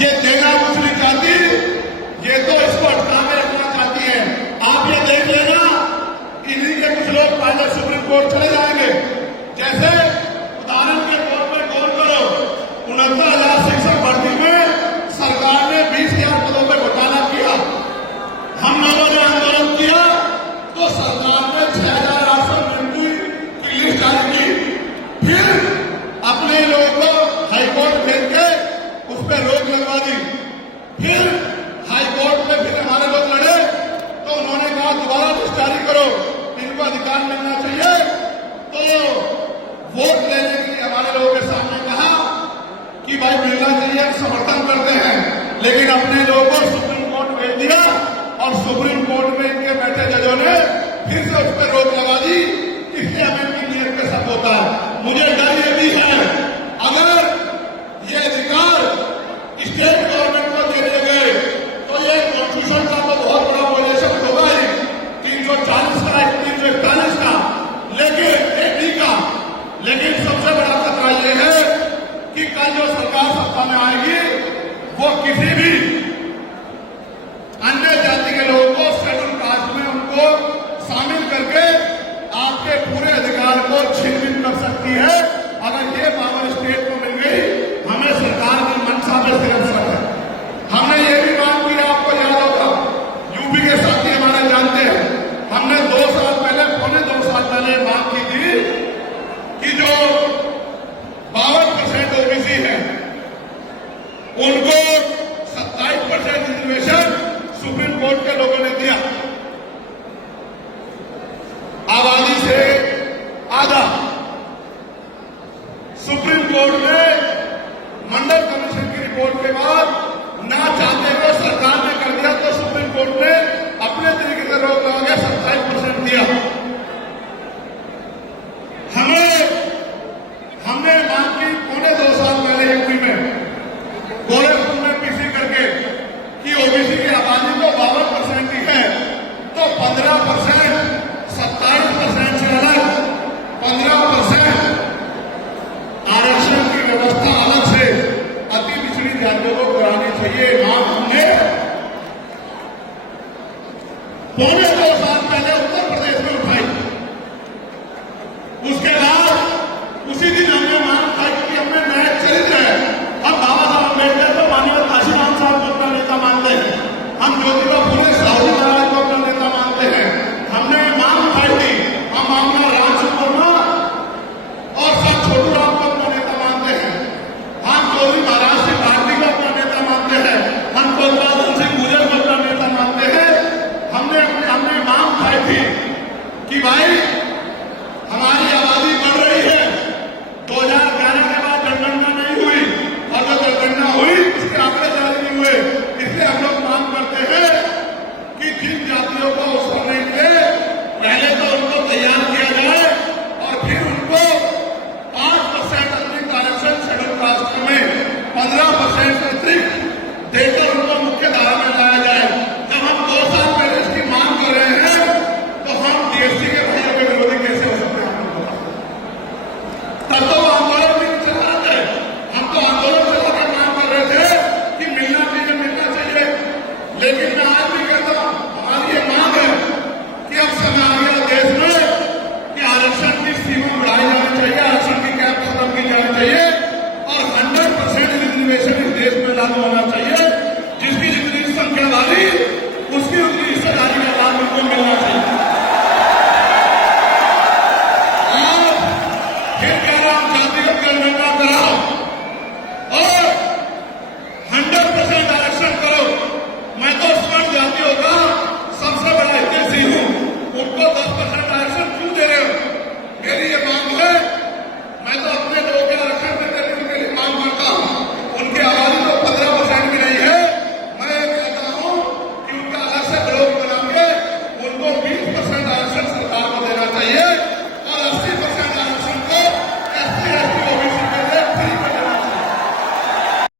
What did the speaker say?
ये देना कुछ नहीं चाहती, ये तो इसको अटका के रखना चाहती है। आप ये देख लेना, इन्हीं के कुछ लोग पहले सुप्रीम कोर्ट चले जाएंगे। जैसे उदाहरण के तौर पर गौर करो, 69,000 शिक्षक भर्ती में सरकार ने 20,000 पदों पर घोटाला किया। हम लोगों ने आंदोलन किया तो सरकार ने 6,899 की लिस्ट जारी की। फिर अपने लोगों को हाईकोर्ट भेज के उस पर रोक लगवा दी। फिर हाईकोर्ट में फिर हमारे लोग लड़े तो उन्होंने कहा दोबारा लिस्ट जारी करो, इनको अधिकार मिलना चाहिए। तो वोट लेने के लिए हमारे लोगों के सामने कहा कि भाई मिलना चाहिए, समर्थन करते हैं, लेकिन अपने लोगों को सुप्रीम कोर्ट भेज दिया और सुप्रीम कोर्ट में इनके बैठे जजों ने फिर से उस पर रोक लगा दी। इसलिए हमें की नीयत के साथ होता है। मुझे डर ये भी है, अगर ये अधिकार स्टेट गवर्नमेंट को दे दिए गए तो ये कॉन्स्टिट्यूशन का तो बहुत बड़ा वोलेशन होगा ही, 340 का, 341 का, लेकिन 80 का। लेकिन सबसे बड़ा खतरा ये है कि कल जो सरकार सत्ता में आएगी वो किसी भी अन्य जाति के लोगों को शेड्यूल कास्ट में उनको शामिल करके आपके पूरे अधिकार को छीन कर सकती है। अगर ये पावर स्टेट को मिल गई, हमें सरकार की मंशा पर सिर्फ है। हमने ये भी मांग की, आपको याद होगा, यूपी के साथी हमारे जानते हैं, हमने 2 साल पहले, पौने 2 साल पहले मांग की थी कि जो 52% ओबीसी है उनको 27% रिजर्वेशन सुप्रीम कोर्ट के लोगों ने दिया। आबादी से आधा सुप्रीम कोर्ट ने मंडल कमीशन की रिपोर्ट के बाद ना चाहते हुए सरकार ने कर दिया, तो सुप्रीम कोर्ट ने अपने तरीके से रोक लगा के 27% दिया। हमने मांग की पौने 2 साल पहले यूपी में गोरखपुर में पीसी करके कि ओबीसी की आबादी तो 52% ही है, तो 15%, 27% से अलग 15% आरक्षण की व्यवस्था अलग से अति पिछड़ी जातियों को करानी चाहिए। मांग हमने पौने 2 साल पहले उत्तर प्रदेश में उठाई। उसके बाद उसी दिन हमने मांग उठाई कि हमें न्याय चरित्र है। हम बाबा साहब अम्बेडकर को माननीय काशीराम साहब को अपना नेता मानते हैं, हम ज्योतिबा फुले साहू महाराज को अपना नेता मानते हैं। हमने मांग उठाई थी, हम मामला राजशेखर और सब छोटू राम को अपना नेता मानते हैं, हम चौधरी महाराज सिंह भारती को अपना नेता मानते हैं, हम कुलदीप सिंह गुजर को अपना नेता मानते हैं। हमने मांग उठाई थी कि भाई हमारी आबादी बढ़ रही है। 2011 के बाद जनगणना नहीं हुई और जो जनगणना हुई उसके आंकड़े जारी नहीं हुए। इसलिए हम लोग मांग करते हैं कि जिन जातियों को अवसर नहीं मिले, पहले तो उनको तैयार किया जाए और फिर उनको 5% अतिरिक्त आरक्षण शेड्यूल कास्ट में 15% अतिरिक्त देकर उनको मुख्य धारा में लाया जाए। जब हम 2 साल पहले इसकी मांग कर रहे हैं तो हम जीएसटी के भाइयों के विरोधी कैसे हो सकते हैं? तब तो आंदोलन भी चला रहे थे, हम तो आंदोलन चला कर मांग कर रहे थे कि मिलना चाहिए। लेकिन मैं आज भी कहता हूं, हमारी ये मांग है कि अब समय आ गया देश में कि आरक्षण की सीमा बढ़ाई जानी चाहिए, आरक्षण की कैप खत्म की जानी चाहिए और 100% रिजर्वेशन इस देश में लागू होना चाहिए। जिसकी जितनी संख्या वाली उसकी उतनी हिस्सेदारी का लाभ उनको मिलना चाहिए। फिर कह रहा हूं जातिगत जनगणना